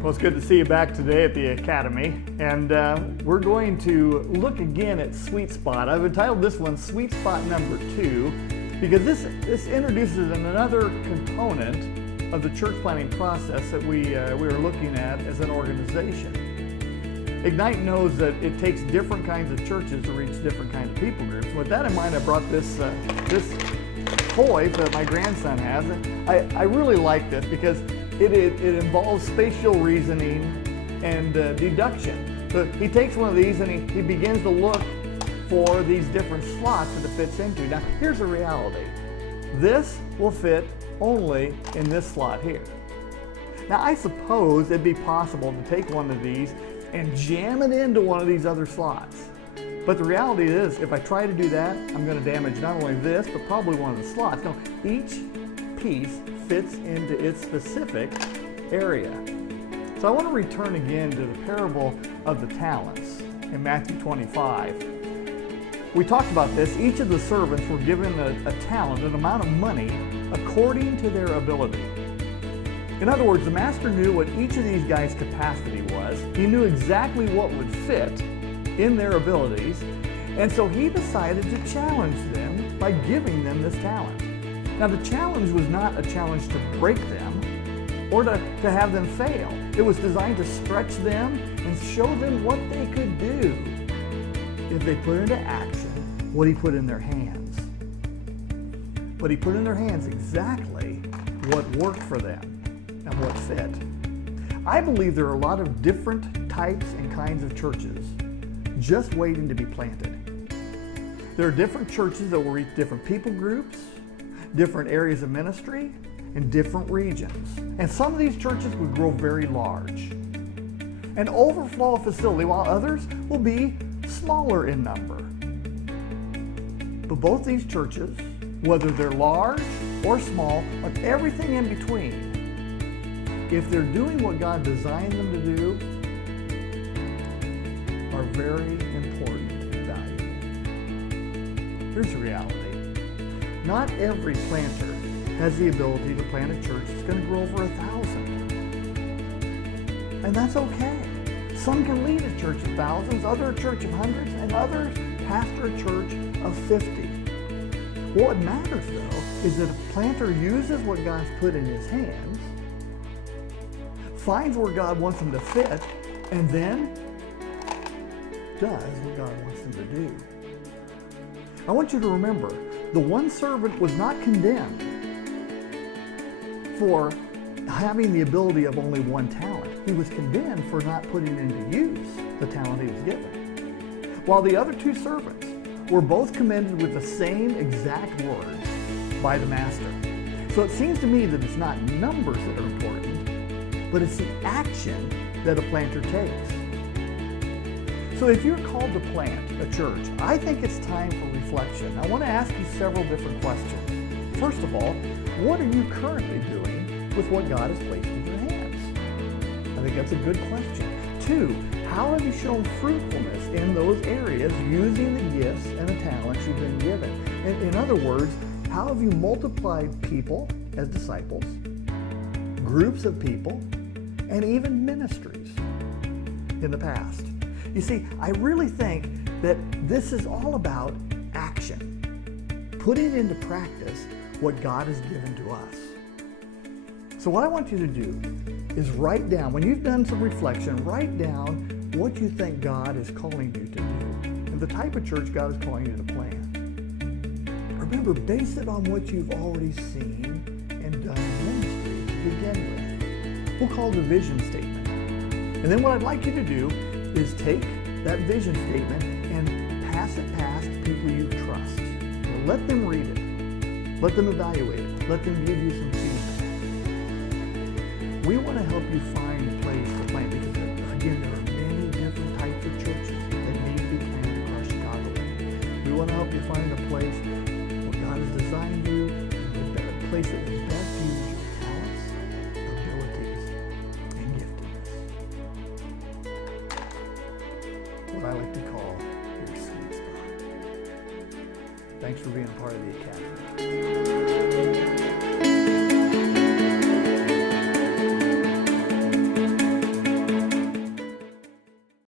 Well, it's good to see you back today at the Academy, and we're going to look again at Sweet Spot. I've entitled this one Sweet Spot number 2 because this introduces another component of the church planting process that we are looking at as an organization. Ignite knows that it takes different kinds of churches to reach different kinds of people groups. With that in mind, I brought this toy that my grandson has. I really like this because it involves spatial reasoning and deduction. So he takes one of these and he begins to look for these different slots that it fits into. Now, here's the reality. This will fit only in this slot here. Now, I suppose it'd be possible to take one of these and jam it into one of these other slots. But the reality is, if I try to do that, I'm going to damage not only this, but probably one of the slots. No, each piece fits into its specific area. So I want to return again to the parable of the talents in Matthew 25. We talked about this. Each of the servants were given a talent, an amount of money, according to their ability. In other words, the master knew what each of these guys' capacity was. He knew exactly what would fit in their abilities, and so he decided to challenge them by giving them this talent. Now, the challenge was not a challenge to break them or to have them fail. It was designed to stretch them and show them what they could do if they put into action what he put in their hands. But he put in their hands exactly what worked for them and what fit. I believe there are a lot of different types and kinds of churches just waiting to be planted. There are different churches that will reach different people groups, different areas of ministry, and different regions. And some of these churches would grow very large and overflow a facility, while others will be smaller in number. But both these churches, whether they're large or small, or everything in between, if they're doing what God designed them to do, are very important and valuable. Here's the reality. Not every planter has the ability to plant a church that's going to grow over 1,000. And that's okay. Some can lead a church of thousands, others a church of hundreds, and others pastor a church of 50. What matters, though, is that a planter uses what God's put in his hands, finds where God wants him to fit, and then does what God wants him to do. I want you to remember, the one servant was not condemned for having the ability of only one talent. He was condemned for not putting into use the talent he was given. While the other two servants were both commended with the same exact words by the master. So it seems to me that it's not numbers that are important, but it's the action that a planter takes. So if you're called to plant a church, I think it's time for reflection. I want to ask you several different questions. First of all, what are you currently doing with what God has placed in your hands? I think that's a good question. 2, how have you shown fruitfulness in those areas using the gifts and the talents you've been given? In other words, how have you multiplied people as disciples, groups of people, and even ministries in the past? You see, I really think that this is all about action, putting into practice what God has given to us. So what I want you to do is write down, when you've done some reflection, write down what you think God is calling you to do and the type of church God is calling you to plant. Remember, base it on what you've already seen and done in ministry to begin with. We'll call it a vision statement. And then what I'd like you to do is take that vision statement and pass it past people you trust. Now, let them read it. Let them evaluate it. Let them give you some feedback. We want to help you find a place to plant because, again, there are many different types of churches that need to be planted across Chicagoland. We want to help you find a place where God has designed you, a place that will best use your talents, abilities, and giftedness. What I like to call your sweet spot. Thanks for being a part of the Academy.